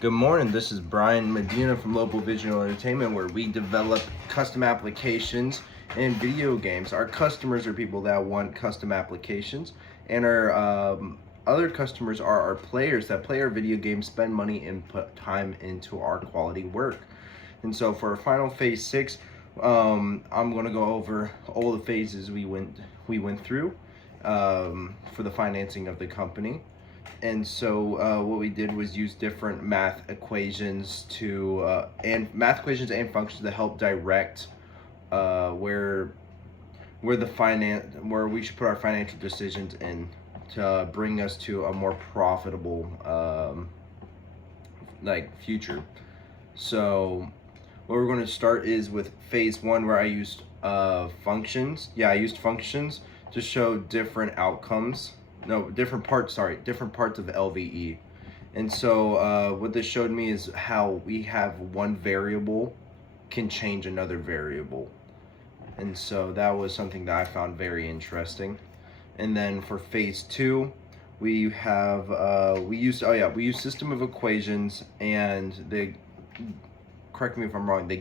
Good morning, this is Brian Medina from Local Visual Entertainment, where we develop custom applications and video games. Our customers are people that want custom applications, and our other customers are our players that play our video games, spend money, and put time into our quality work. And so for our final phase 6, I'm going to go over all the phases we went through for the financing of the company. And so what we did was use different math equations and functions to help direct where we should put our financial decisions in to bring us to a more profitable future. So what we're going to start is with phase 1, where I used functions. I used functions to show different outcomes. No, different parts of LVE. And so what this showed me is how we have one variable can change another variable. And so that was something that I found very interesting. And then for phase 2, we have we used system of equations and the, correct me if I'm wrong, the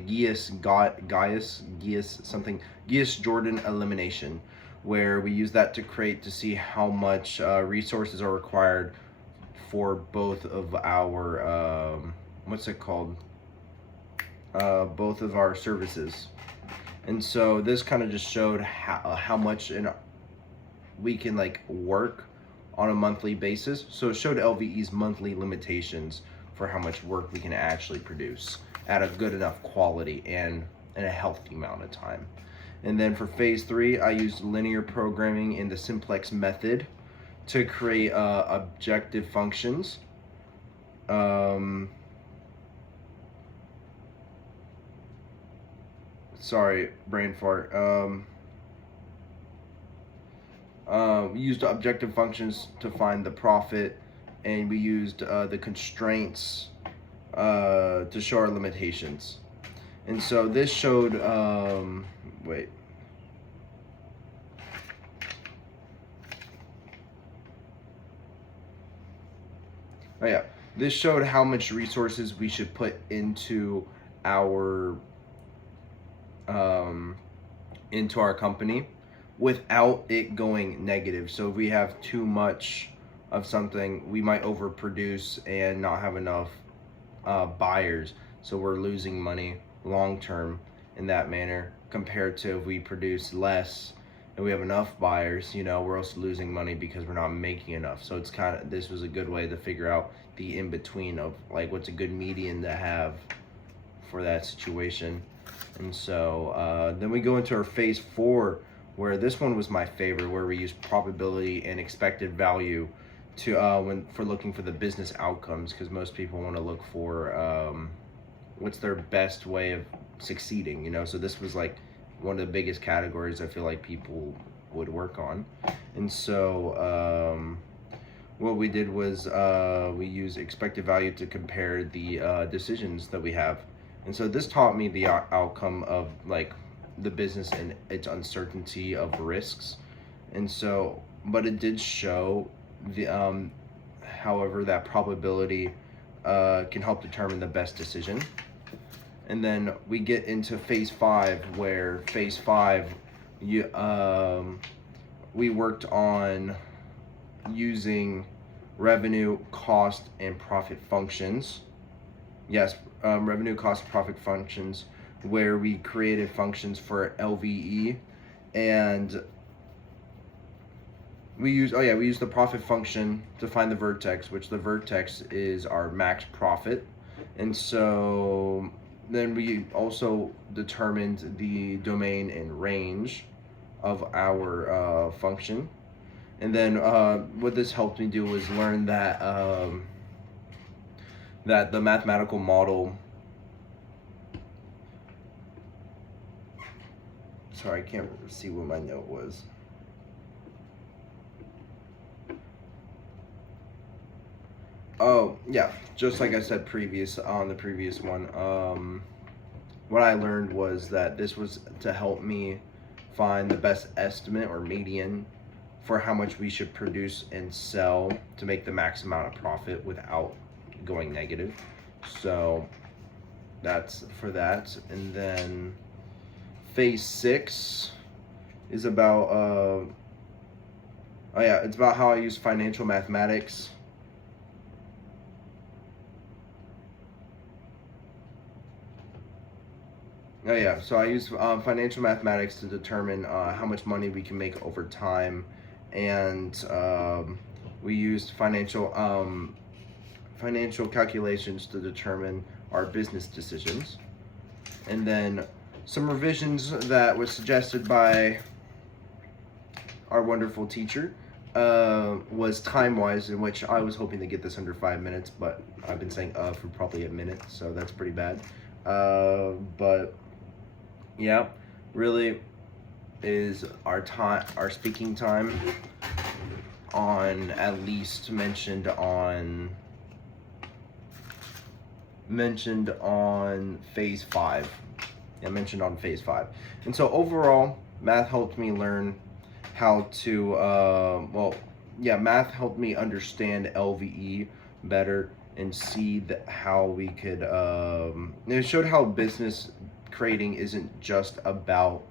Gauss-Jordan elimination, where we use that to see how much resources are required for both of our both of our services. And so this kind of just showed how much we can work on a monthly basis. So it showed LVE's monthly limitations for how much work we can actually produce at a good enough quality and in a healthy amount of time. And then for phase 3, I used linear programming in the simplex method to create objective functions. Sorry, brain fart. We used objective functions to find the profit, and we used the constraints to show our limitations. And so this showed, wait. Oh yeah, this showed how much resources we should put into our company without it going negative. So if we have too much of something, we might overproduce and not have enough buyers. So we're losing money long term in that manner, compared to if we produce less and we have enough buyers, we're also losing money because we're not making enough. So it's this was a good way to figure out the in between of what's a good median to have for that situation. And so then we go into our phase 4, where this one was my favorite, where we use probability and expected value to for looking for the business outcomes, because most people want to look for what's their best way of succeeding, so this was one of the biggest categories I feel like people would work on. And so what we did was we used expected value to compare the decisions that we have. And so this taught me the outcome of the business and its uncertainty of risks. And so, but it did show the however, that probability can help determine the best decision. And then we get into phase 5, where phase 5, we worked on using revenue, cost, and profit functions. Yes, revenue, cost, profit functions, where we created functions for LVE, and we use the profit function to find the vertex, which the vertex is our max profit. And so then we also determined the domain and range of our function. And then what this helped me do was learn that that the mathematical model, sorry, I can't see what my note was. Oh yeah, just like I said on the previous one, what I learned was that this was to help me find the best estimate or median for how much we should produce and sell to make the max amount of profit without going negative. So that's for that. And then phase 6 is about oh yeah, it's about how I use financial mathematics. Oh yeah, so I use financial mathematics to determine how much money we can make over time, and we used financial calculations to determine our business decisions, and then some revisions that was suggested by our wonderful teacher was time-wise, in which I was hoping to get this under 5 minutes, but I've been saying for probably a minute, so that's pretty bad. But yeah, really is our speaking time on at least mentioned on phase 5. Yeah, mentioned on phase 5. And so overall, math helped me learn how to math helped me understand LVE better and see how we could it showed how business creating isn't just about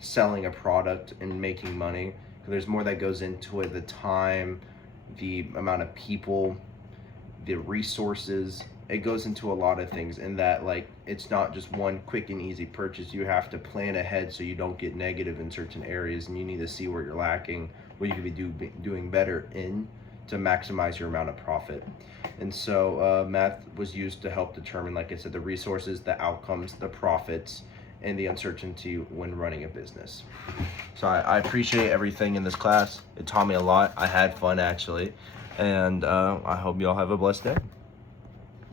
selling a product and making money. There's more that goes into it: the time, the amount of people, the resources. It goes into a lot of things, and that like it's not just one quick and easy purchase. You have to plan ahead so you don't get negative in certain areas, and you need to see where you're lacking, what you could be doing better in to maximize your amount of profit. And so math was used to help determine, like I said, the resources, the outcomes, the profits, and the uncertainty when running a business. So I appreciate everything in this class. It taught me a lot. I had fun actually, and I hope you all have a blessed day.